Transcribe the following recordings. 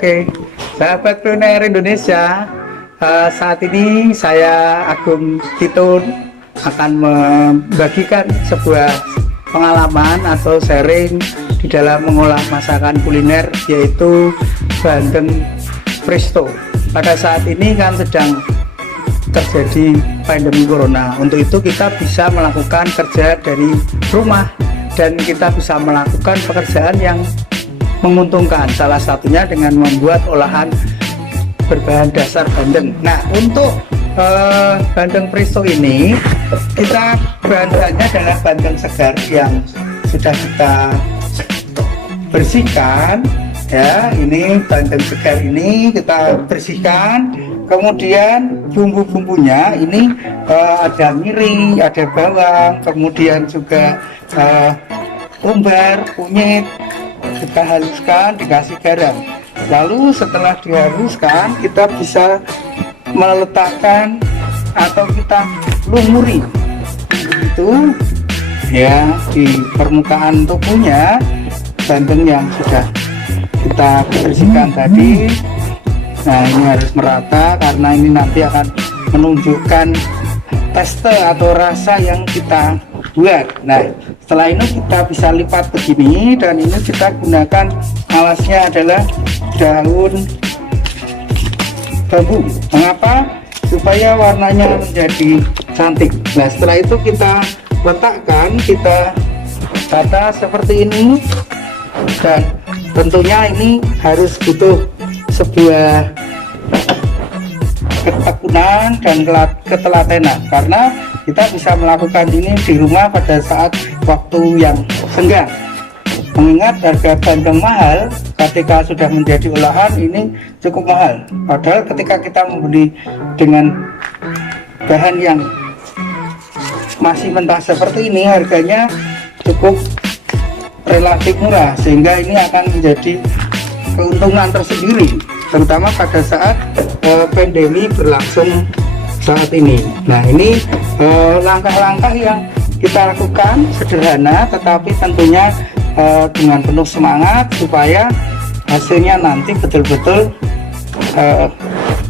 Oke, sahabat kuliner Indonesia, saat ini saya Agung Titun akan membagikan sebuah pengalaman atau sharing di dalam mengolah masakan kuliner, yaitu bandeng presto. Pada saat ini kan sedang terjadi pandemi corona. Untuk itu kita bisa melakukan kerja dari rumah dan kita bisa melakukan pekerjaan yang menguntungkan, salah satunya dengan membuat olahan berbahan dasar bandeng. Nah, untuk bandeng presto ini kita bahan-bahannya adalah bandeng segar yang sudah kita bersihkan ya. Ini bandeng segar ini kita bersihkan, kemudian bumbu-bumbunya ini ada miri, ada bawang, kemudian juga umbar, kunyit, kita haluskan, dikasih garam. Lalu setelah dihaluskan kita bisa meletakkan atau kita lumuri itu ya di permukaan tubuhnya bandeng yang sudah kita bersihkan tadi. Nah, ini harus merata karena ini nanti akan menunjukkan teste atau rasa yang kita buat. Nah, setelah ini kita bisa lipat begini, dan ini kita gunakan alasnya adalah daun bambu. Mengapa? Supaya warnanya menjadi cantik. Nah, setelah itu kita letakkan, kita tata seperti ini, dan tentunya ini harus butuh sebuah ketekunan dan ketelatenan, karena kita bisa melakukan ini di rumah pada saat waktu yang senggang. Mengingat harga bandeng mahal, ketika sudah menjadi olahan ini cukup mahal. Padahal ketika kita membeli dengan bahan yang masih mentah seperti ini, harganya cukup relatif murah, sehingga ini akan menjadi keuntungan tersendiri, terutama pada saat pandemi berlangsung saat ini. Nah, ini langkah-langkah yang kita lakukan sederhana, tetapi tentunya dengan penuh semangat supaya hasilnya nanti betul-betul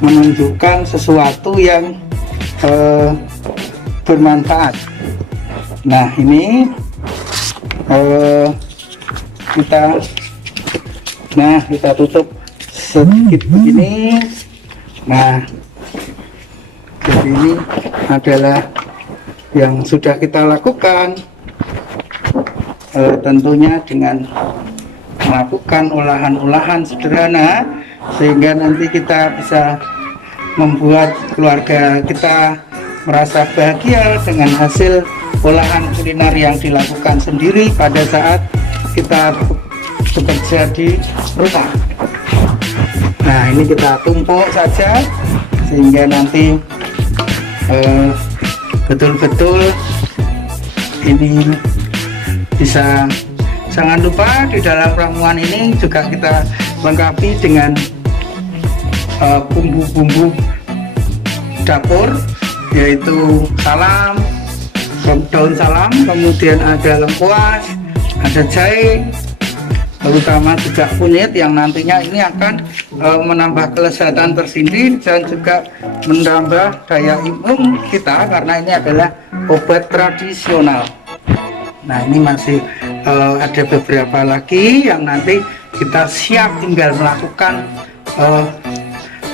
menunjukkan sesuatu yang bermanfaat. Nah, ini kita tutup sedikit begini. Nah, jadi ini adalah yang sudah kita lakukan, tentunya dengan melakukan olahan-olahan sederhana, sehingga nanti kita bisa membuat keluarga kita merasa bahagia dengan hasil olahan kuliner yang dilakukan sendiri pada saat kita bekerja di rumah. Nah, ini kita tumpuk saja sehingga nanti betul-betul ini bisa. Jangan lupa di dalam ramuan ini juga kita lengkapi dengan bumbu-bumbu dapur, yaitu salam, daun salam, kemudian ada lengkuas, ada jahe, terutama juga kunyit yang nantinya ini akan menambah kelezatan tersendiri dan juga menambah daya imun kita, karena ini adalah obat tradisional. Nah, ini masih ada beberapa lagi yang nanti kita siap tinggal melakukan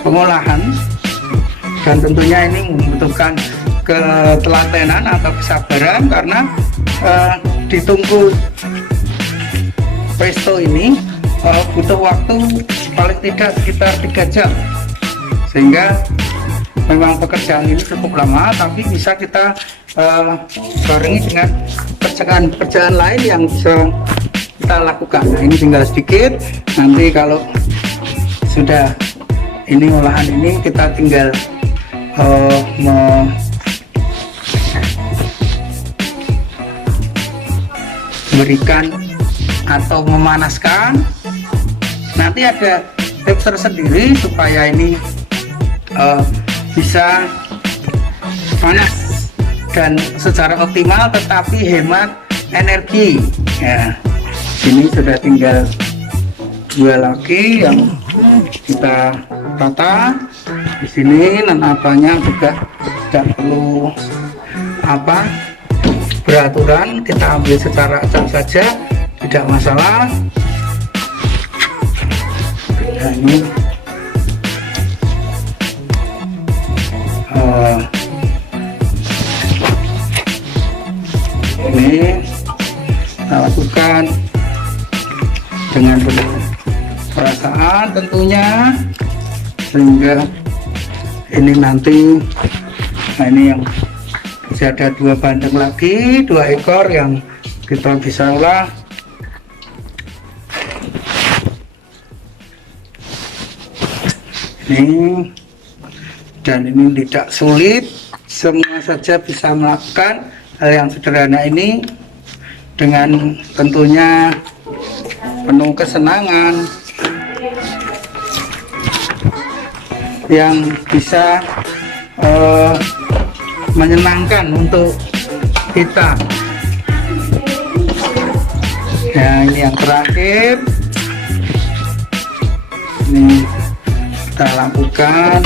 pengolahan, dan tentunya ini membutuhkan ketelatenan atau kesabaran, karena ditunggu presto ini butuh waktu paling tidak sekitar 3 jam, sehingga memang pekerjaan ini cukup lama, tapi bisa kita barengi dengan pekerjaan lain yang bisa kita lakukan. Nah, ini tinggal sedikit, nanti kalau sudah ini olahan ini kita tinggal memberikan atau memanaskan. Nanti ada tips tersendiri supaya ini bisa panas dan secara optimal tetapi hemat energi ya. Ini sudah tinggal 2 lagi yang kita tata di sini. Dan apanya juga tidak perlu beraturan, kita ambil secara acak saja, tidak masalah. Nah, ini kita lakukan dengan penuh perasaan tentunya, sehingga ini nanti, nah ini yang masih ada 2 bandeng lagi, 2 ekor yang kita bisa olah. Ini, dan ini tidak sulit, semua saja bisa melakukan hal yang sederhana ini dengan tentunya penuh kesenangan yang bisa menyenangkan untuk kita. Ya, ini yang terakhir, ini kita lakukan.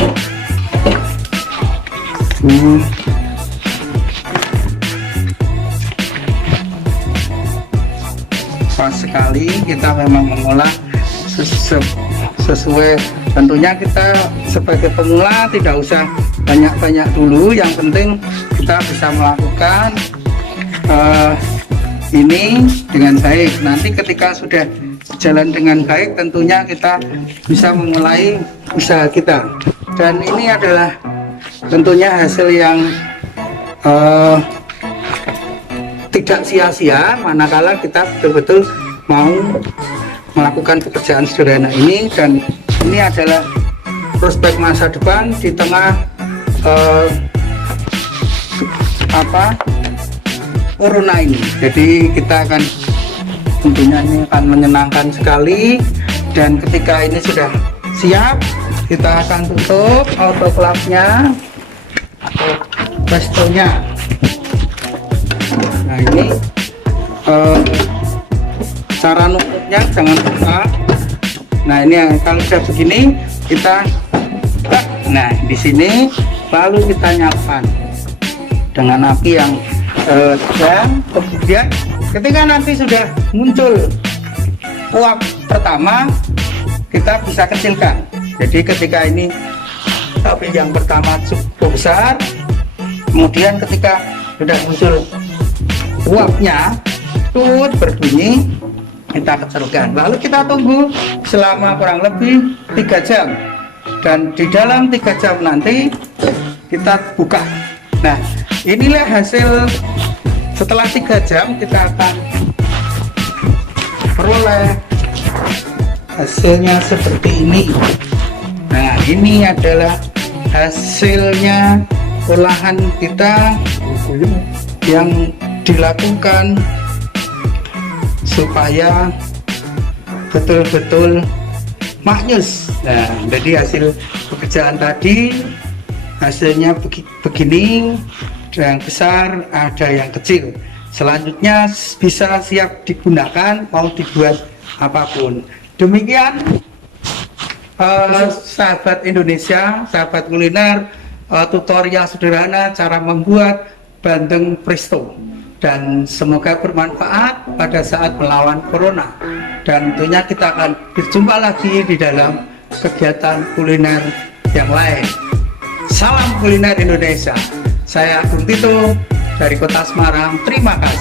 Pas sekali kita memang mengolah sesuai, tentunya kita sebagai pemula tidak usah banyak-banyak dulu, yang penting kita bisa melakukan ini dengan baik. Nanti ketika sudah jalan dengan baik, tentunya kita bisa memulai usaha kita, dan ini adalah tentunya hasil yang tidak sia-sia manakala kita betul-betul mau melakukan pekerjaan sederhana ini. Dan ini adalah prospek masa depan di tengah corona ini. Jadi kita akan tentunya ini akan menyenangkan sekali, dan ketika ini sudah siap, kita akan tutup autoclave-nya atau restonya. Nah, ini cara nutupnya jangan lupa. Nah, ini yang kalau sudah begini kita, nah di sini lalu kita nyalakan dengan api yang sedang. Kemudian ketika nanti sudah muncul uap pertama, kita bisa kecilkan. Jadi ketika ini api yang pertama cukup besar, kemudian ketika sudah muncul uapnya berbunyi, kita kecilkan, lalu kita tunggu selama kurang lebih 3 jam, dan di dalam 3 jam nanti kita buka. Nah, inilah hasil setelah 3 jam. Kita akan peroleh hasilnya seperti ini. Nah, ini adalah hasilnya olahan kita yang dilakukan supaya betul-betul maknyus. Nah, jadi hasil pekerjaan tadi hasilnya begini, ada yang besar, ada yang kecil. Selanjutnya bisa siap digunakan, mau dibuat apapun. Demikian sahabat Indonesia, sahabat kuliner, tutorial sederhana cara membuat bandeng presto, dan semoga bermanfaat pada saat melawan corona. Dan tentunya kita akan berjumpa lagi di dalam kegiatan kuliner yang lain. Salam kuliner Indonesia. Saya Agung Tito dari Kota Semarang. Terima kasih.